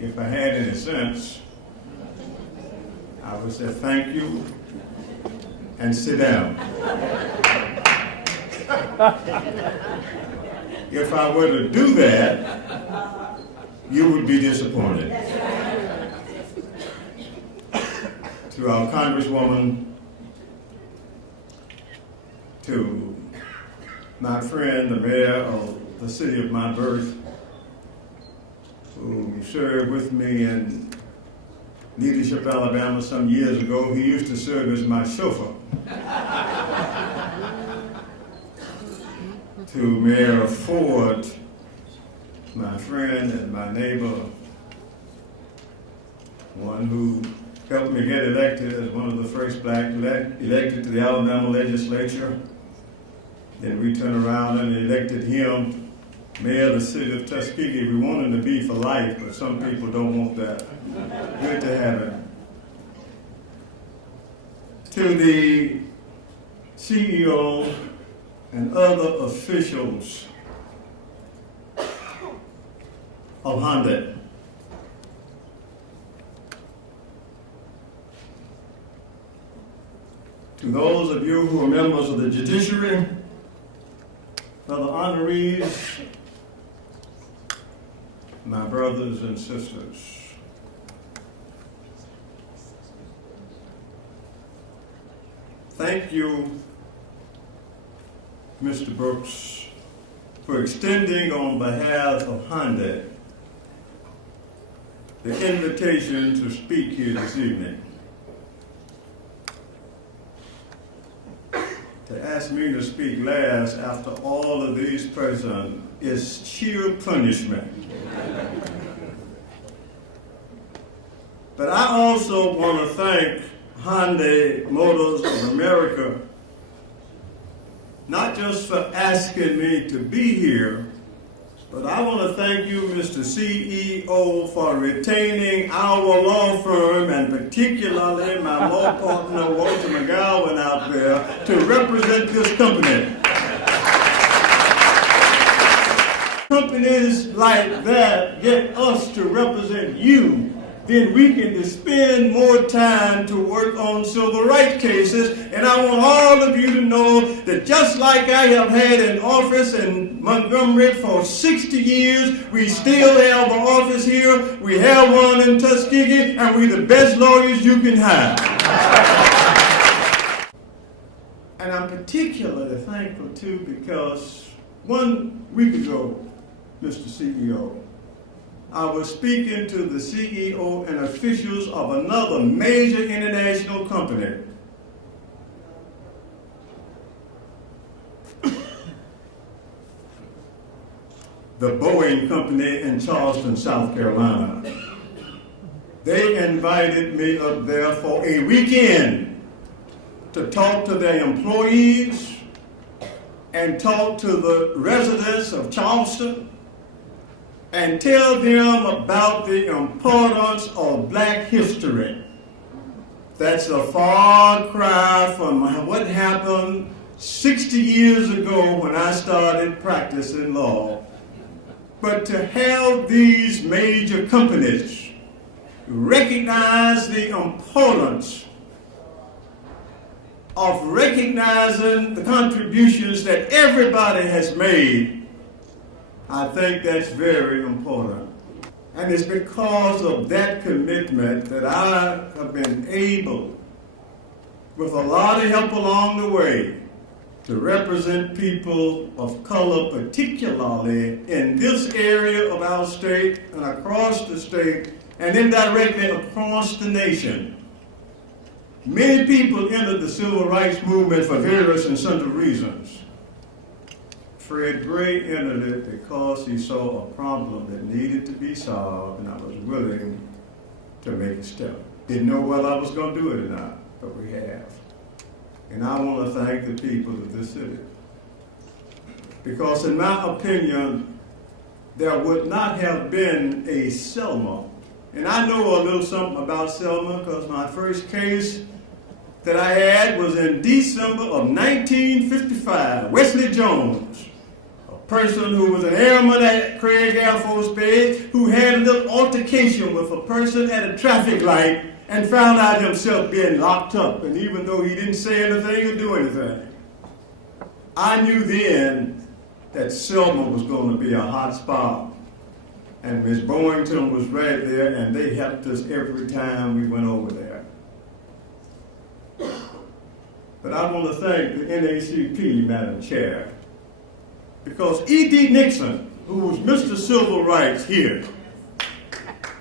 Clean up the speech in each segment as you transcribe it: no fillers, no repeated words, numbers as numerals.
if I had any sense, I would say thank you and sit down. If I were to do that, you would be disappointed. To our Congresswoman, to my friend, the mayor of the city of my birth, who served with me in Leadership, Alabama some years ago. He used to serve as my chauffeur. To Mayor Ford, my friend and my neighbor, one who helped me get elected as one of the first black elected to the Alabama legislature. Then we turned around and elected him mayor of the city of Tuskegee. We want him to be for life, but some people don't want that. Good to have him. To the CEO and other officials of Honda, to those of you who are members of the judiciary, other honorees, my brothers and sisters, thank you, Mr. Brooks, for extending on behalf of Honda the invitation to speak here this evening. To ask me to speak last after all of these persons is sheer punishment. But I also want to thank Hyundai Motors of America, not just for asking me to be here, but I want to thank you, Mr. CEO, for retaining our law firm, and particularly my law partner, Walter McGowan, out there to represent this company. Companies like that get us to represent you, then we can spend more time to work on civil rights cases. And I want all of you to know that just like I have had an office in Montgomery for 60 years, we still have an office here. We have one in Tuskegee, and we're the best lawyers you can have. And I'm particularly thankful too because 1 week ago, Mr. CEO, I was speaking to the CEO and officials of another major international company. The Boeing Company in Charleston, South Carolina. They invited me up there for a weekend to talk to their employees and talk to the residents of Charleston and tell them about the importance of black history. That's a far cry from what happened 60 years ago when I started practicing law. But to have these major companies recognize the importance of recognizing the contributions that everybody has made, I think that's very important. And it's because of that commitment that I have been able, with a lot of help along the way, to represent people of color, particularly in this area of our state and across the state, and indirectly across the nation. Many people entered the civil rights movement for various and sundry reasons. Fred Gray entered it because he saw a problem that needed to be solved, and I was willing to make a step. Didn't know whether I was going to do it or not, but we have. And I want to thank the people of this city. Because in my opinion, there would not have been a Selma. And I know a little something about Selma because my first case that I had was in December of 1955. Wesley Jones, a person who was an airman at Craig Air Force Base who had a little altercation with a person at a traffic light and found out himself being locked up. And even though he didn't say anything or do anything, I knew then that Selma was going to be a hot spot. And Ms. Boynton was right there, and they helped us every time we went over there. But I want to thank the NAACP, Madam Chair, because E.D. Nixon, who was Mr. Civil Rights here,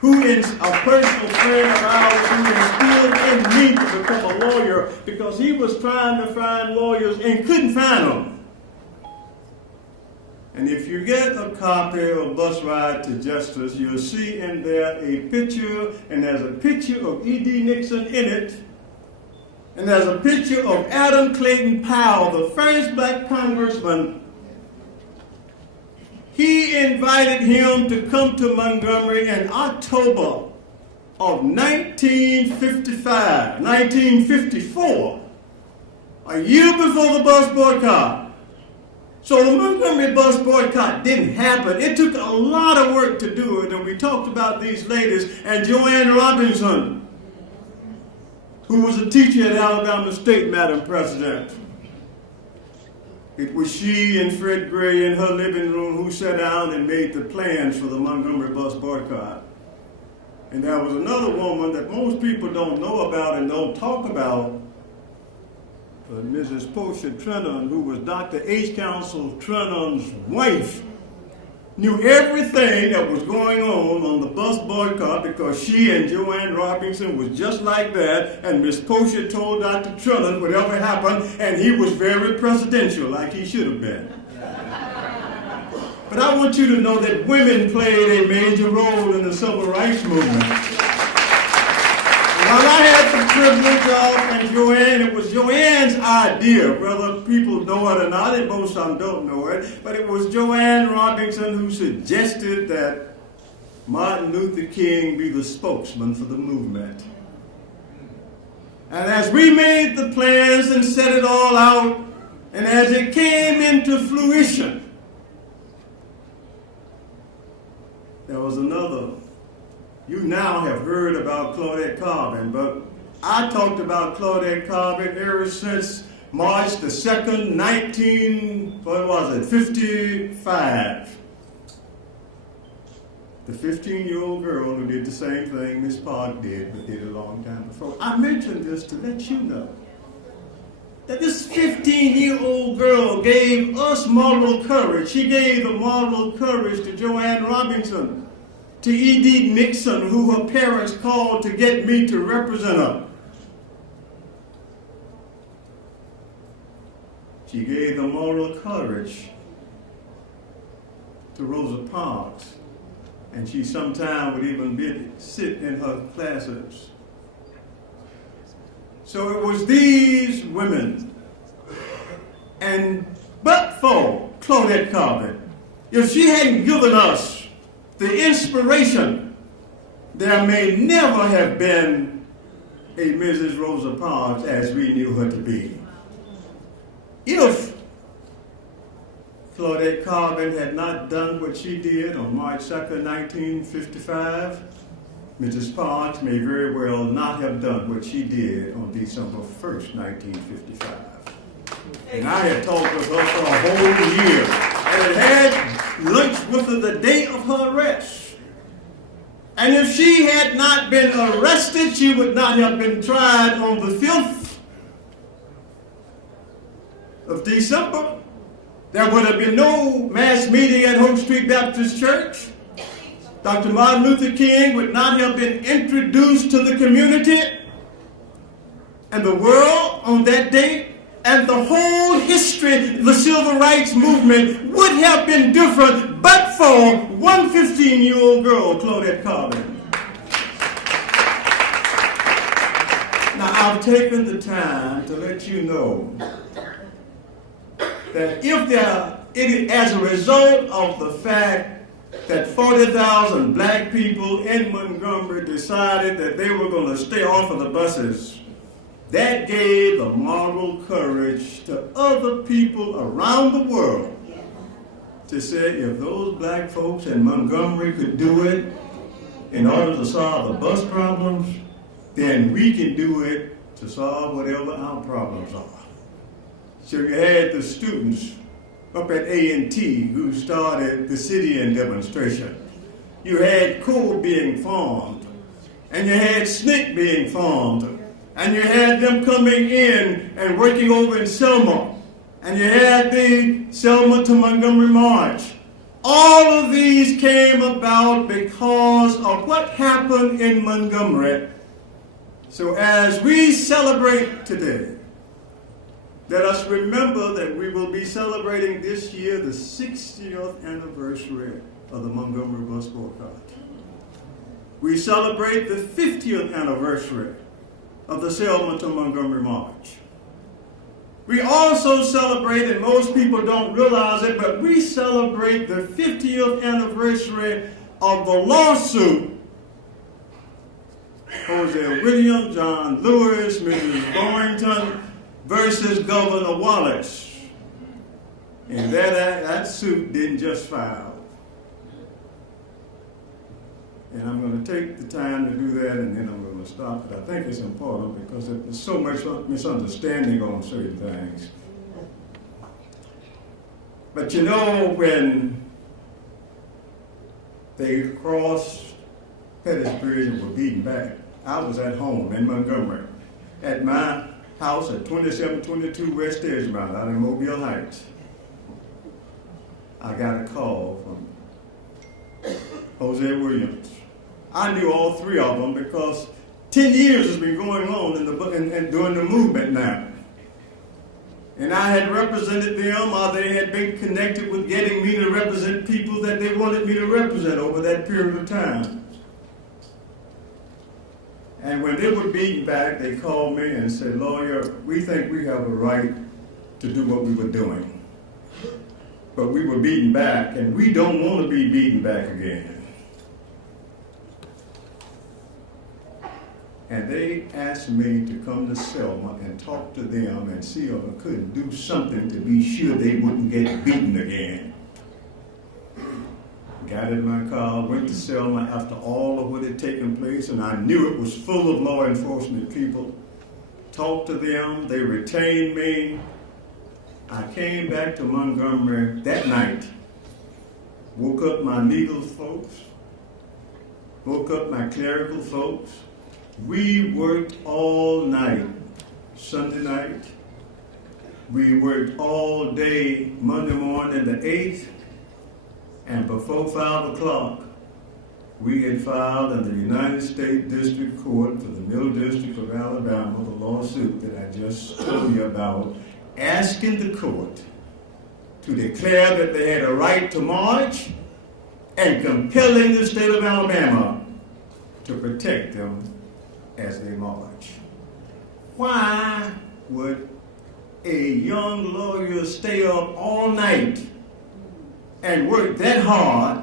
who is a personal friend of ours, who instilled in me to become a lawyer because he was trying to find lawyers and couldn't find them. And if you get a copy of Bus Ride to Justice, you'll see in there a picture, and there's a picture of E.D. Nixon in it, and there's a picture of Adam Clayton Powell, the first black congressman. He invited him to come to Montgomery in October of 1954, a year before the bus boycott. So the Montgomery bus boycott didn't happen. It took a lot of work to do it, and we talked about these ladies, and Joanne Robinson, who was a teacher at Alabama State, Madam President. It was she and Fred Gray in her living room who sat down and made the plans for the Montgomery bus boycott. And there was another woman that most people don't know about and don't talk about, Mrs. Portia Trenton, who was Dr. H. Council Trenton's wife, knew everything that was going on the bus boycott because she and Joanne Robinson was just like that, and Miss Portia told Dr. Trenton whatever happened, and he was very presidential, like he should have been. But I want you to know that women played a major role in the civil rights movement. While I had the privilege of, and Joanne, it was Joanne's idea, whether people know it or not, and most some don't know it, but it was Joanne Robinson who suggested that Martin Luther King be the spokesman for the movement. And as we made the plans and set it all out, and as it came into fruition, there was another. You now have heard about Claudette Colvin, but I talked about Claudette Colvin ever since March the 2nd, 1955. The 15-year-old girl who did the same thing Miss Park did, but did a long time before. I mentioned this to let you know that this 15-year-old girl gave us moral courage. She gave the moral courage to Joanne Robinson, to E.D. Nixon, who her parents called to get me to represent her. She gave the moral courage to Rosa Parks, and she sometimes would even sit in her classes. So it was these women, but for Claudette Colvin, if she hadn't given us the inspiration, there may never have been a Mrs. Rosa Parks as we knew her to be. If Claudette Colvin had not done what she did on March 2nd, 1955, Mrs. Parks may very well not have done what she did on December 1st, 1955. And I had talked with her for a whole year, and had lunch with her the day of her arrest. And if she had not been arrested, she would not have been tried on the 5th of December. There would have been no mass meeting at Hope Street Baptist Church. Dr. Martin Luther King would not have been introduced to the community and the world on that day. And the whole history of the civil rights movement would have been different but for one 15-year-old girl, Claudette Colvin. Now, I've taken the time to let you know that as a result of the fact that 40,000 black people in Montgomery decided that they were going to stay off of the buses, that gave the moral courage to other people around the world to say if those black folks in Montgomery could do it in order to solve the bus problems, then we can do it to solve whatever our problems are. So you had the students up at A&T who started the sit-in demonstration. You had CORE being formed, and you had SNCC being formed, and you had them coming in and working over in Selma, and you had the Selma to Montgomery March. All of these came about because of what happened in Montgomery. So as we celebrate today, let us remember that we will be celebrating this year the 60th anniversary of the Montgomery bus boycott. We celebrate the 50th anniversary of the Selma to Montgomery March. We also celebrate, and most people don't realize it, but we celebrate the 50th anniversary of the lawsuit Hosea Williams, John Lewis, Mrs. Borington versus Governor Wallace. And that suit didn't just file. And I'm going to take the time to do that, and then I'm going to stop. But I think it's important because there's so much misunderstanding on certain things. But you know, when they crossed Pettis Bridge and were beaten back, I was at home in Montgomery at my house at 2722 West Edgemont out in Mobile Heights. I got a call from Hosea Williams. I knew all three of them because 10 years has been going on during the movement now. And I had represented them, or they had been connected with getting me to represent people that they wanted me to represent over that period of time. And when they were beaten back, they called me and said, "Lawyer, we think we have a right to do what we were doing. But we were beaten back, and we don't want to be beaten back again." And they asked me to come to Selma and talk to them and see if I couldn't do something to be sure they wouldn't get beaten again. Got in my car, went to Selma after all of what had taken place, and I knew it was full of law enforcement people. Talked to them, they retained me. I came back to Montgomery that night, woke up my legal folks, woke up my clerical folks. We worked all night, Sunday night. We worked all day, Monday morning the 8th, and before 5 o'clock, we had filed in the United States District Court for the Middle District of Alabama the lawsuit that I just told you about, asking the court to declare that they had a right to march and compelling the state of Alabama to protect them as they march. Why would a young lawyer stay up all night and work that hard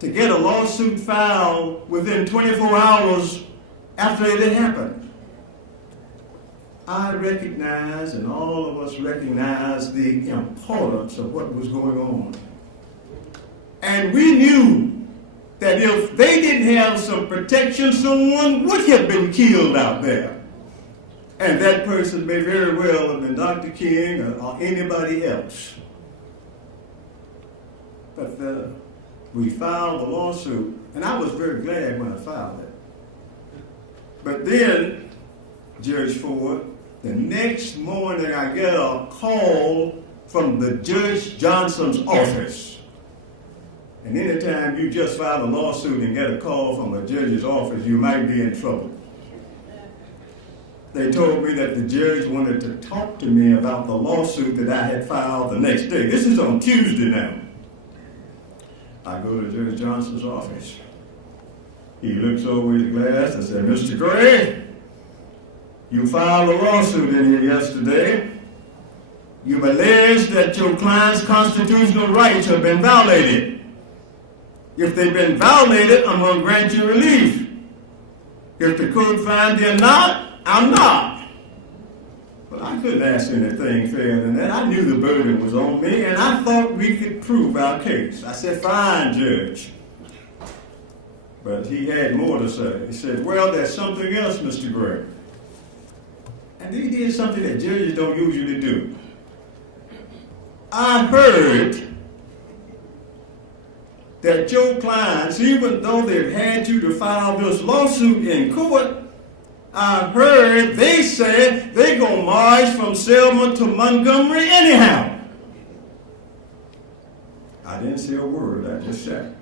to get a lawsuit filed within 24 hours after it had happened? I recognize, and all of us recognize, the importance of what was going on. And we knew that if they didn't have some protection, someone would have been killed out there. And that person may very well have been Dr. King or anybody else. But we filed the lawsuit, and I was very glad when I filed it. But then, Judge Ford, the next morning I get a call from the Judge Johnson's office. And anytime you just file a lawsuit and get a call from a judge's office, you might be in trouble. They told me that the judge wanted to talk to me about the lawsuit that I had filed the next day. This is on Tuesday now. I go to Judge Johnson's office. He looks over his glass and said, "Mr. Gray, you filed a lawsuit in here yesterday. You've alleged that your client's constitutional rights have been violated. If they've been violated, I'm going to grant you relief. If the court finds they're not, I'm not. But I couldn't ask anything fairer than that. I knew the burden was on me, and I thought we could prove our case. I said, fine, Judge. But he had more to say. He said, well, there's something else, Mr. Gray. And he did something that judges don't usually do. I heard that your clients, even though they've had you to file this lawsuit in court, I heard they said they're going to march from Selma to Montgomery anyhow. I didn't say a word, I just said.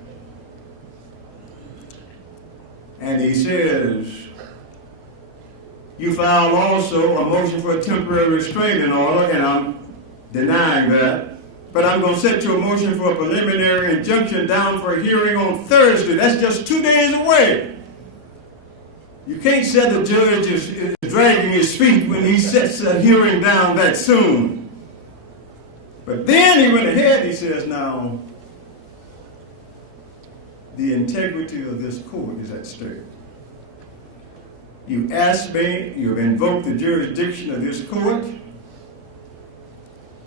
And he says, you filed also a motion for a temporary restraining order, and I'm denying that. But I'm going to set your motion for a preliminary injunction down for a hearing on Thursday. That's just 2 days away. You can't say the judge is dragging his feet when he sets a hearing down that soon. But then he went ahead, he says, now, the integrity of this court is at stake. You asked me, you've invoked the jurisdiction of this court.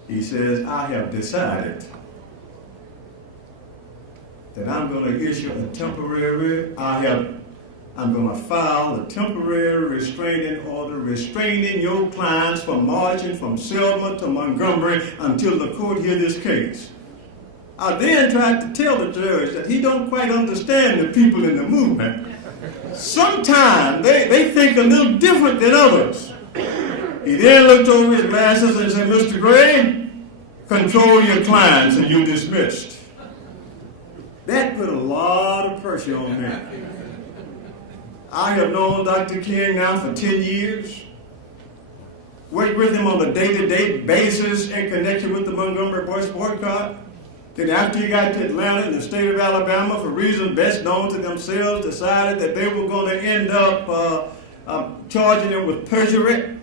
He says, I have decided that I'm going to issue a temporary, I'm going to file a temporary restraining order restraining your clients from marching from Selma to Montgomery until the court hears this case. I then tried to tell the judge that he don't quite understand the people in the movement. Sometimes they think a little different than others. He then looked over his glasses and said, Mr. Gray, control your clients and you're dismissed. That put a lot of pressure on me. I have known Dr. King now for 10 years. Worked with him on a day-to-day basis in connection with the Montgomery boys boycott. Then after he got to Atlanta in the state of Alabama, for reasons best known to themselves, decided that they were going to end up charging him with perjury,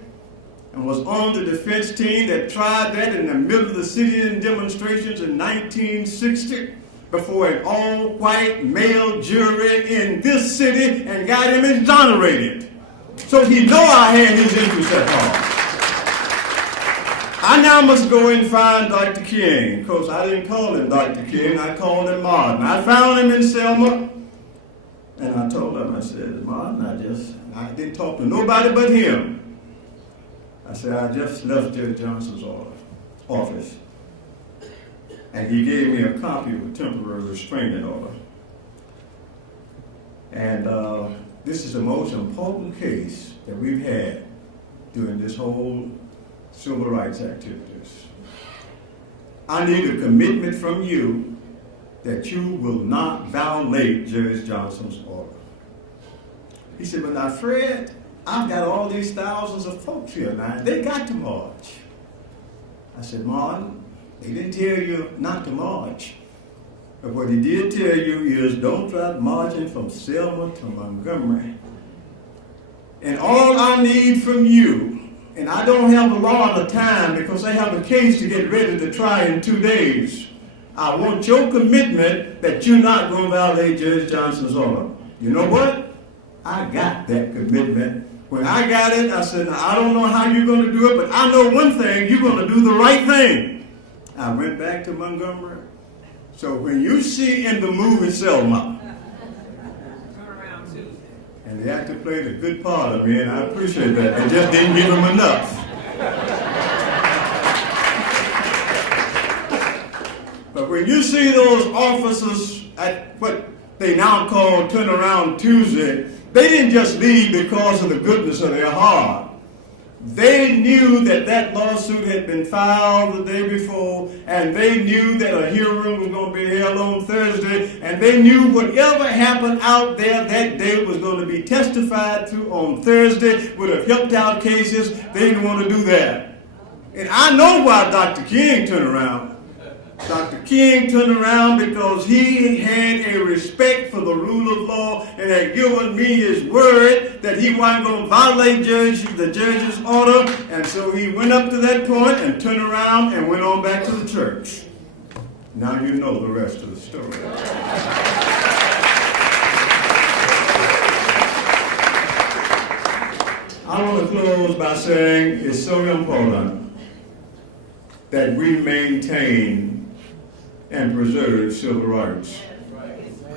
and was on the defense team that tried that in the middle of the sit-in demonstrations in 1960 before an all-white male jury in this city and got him exonerated. So he know I had his interests at heart. I now must go and find Dr. King, because I didn't call him Dr. King, I called him Martin. I found him in Selma, and I told him, I said, Martin, I didn't talk to nobody but him. I said, I just left Judge Johnson's office. And he gave me a copy of a temporary restraining order. And this is the most important case that we've had during this whole civil rights activities. I need a commitment from you that you will not violate Judge Johnson's order. He said, but now, Fred, I've got all these thousands of folks here now. They got to march. I said, Martin, they didn't tell you not to march. But what he did tell you is don't try marching from Selma to Montgomery. And all I need from you, and I don't have a lot of time because I have a case to get ready to try in 2 days. I want your commitment that you're not going to violate Judge Johnson's order. You know what? I got that commitment. When I got it, I said, now, I don't know how you're going to do it, but I know one thing, you're going to do the right thing. I went back to Montgomery. So when you see in the movie Selma, and the actor played a good part of me, and I appreciate that. I just didn't give him enough. But when you see those officers at what they now call Turnaround Tuesday, they didn't just leave because of the goodness of their heart. They knew that that lawsuit had been filed the day before, and they knew that a hearing was going to be held on Thursday, and they knew whatever happened out there that day was going to be testified to on Thursday, would have helped out cases. They didn't want to do that. And I know why Dr. King turned around. Dr. King turned around because he had a respect for the rule of law and had given me his word that he wasn't going to violate the judge's order. And so he went up to that point and turned around and went on back to the church. Now you know the rest of the story. I want to close by saying it's so important that we maintain and preserve civil rights.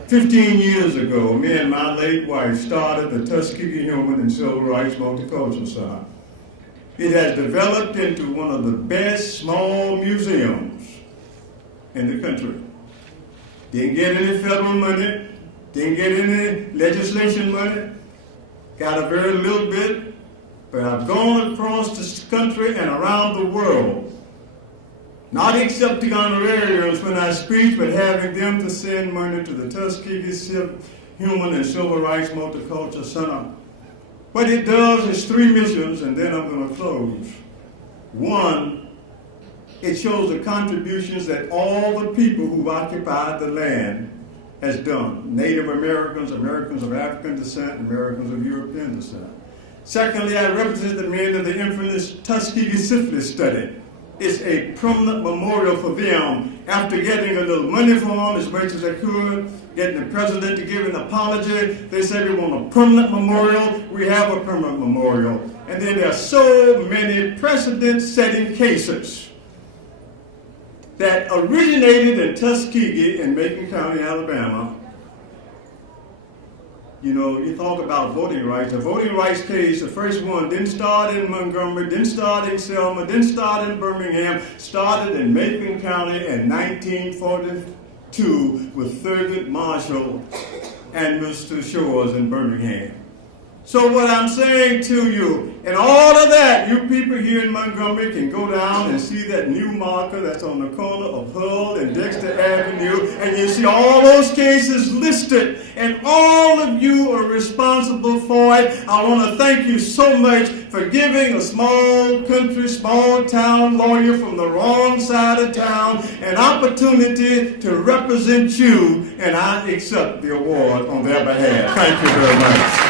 15 years ago, me and my late wife started the Tuskegee Human and Civil Rights Multicultural Center. It has developed into one of the best small museums in the country. Didn't get any federal money, didn't get any legislation money, got a very little bit, but I've gone across this country and around the world, not accepting honorariums when I speak, but having them to send money to the Tuskegee Human and Civil Rights Multicultural Center. What it does is 3 missions, and then I'm going to close. 1, it shows the contributions that all the people who've occupied the land has done. Native Americans, Americans of African descent, Americans of European descent. Secondly, I represent the men of the infamous Tuskegee syphilis study. It's a permanent memorial for them. After getting a little money for them as much as I could, getting the president to give an apology, they said we want a permanent memorial. We have a permanent memorial. And then there are so many precedent-setting cases that originated in Tuskegee in Macon County, Alabama. You know, you talk about voting rights. The voting rights case, the first one, didn't start in Montgomery, didn't start in Selma, didn't start in Birmingham, started in Macon County in 1942 with Thurgood Marshall and Mr. Shores in Birmingham. So what I'm saying to you, and all of that, you people here in Montgomery can go down and see that new marker that's on the corner of Hull and Dexter Avenue, and you see all those cases listed, and all of you are responsible for it. I want to thank you so much for giving a small country, small town lawyer from the wrong side of town an opportunity to represent you, and I accept the award on their behalf. Thank you very much.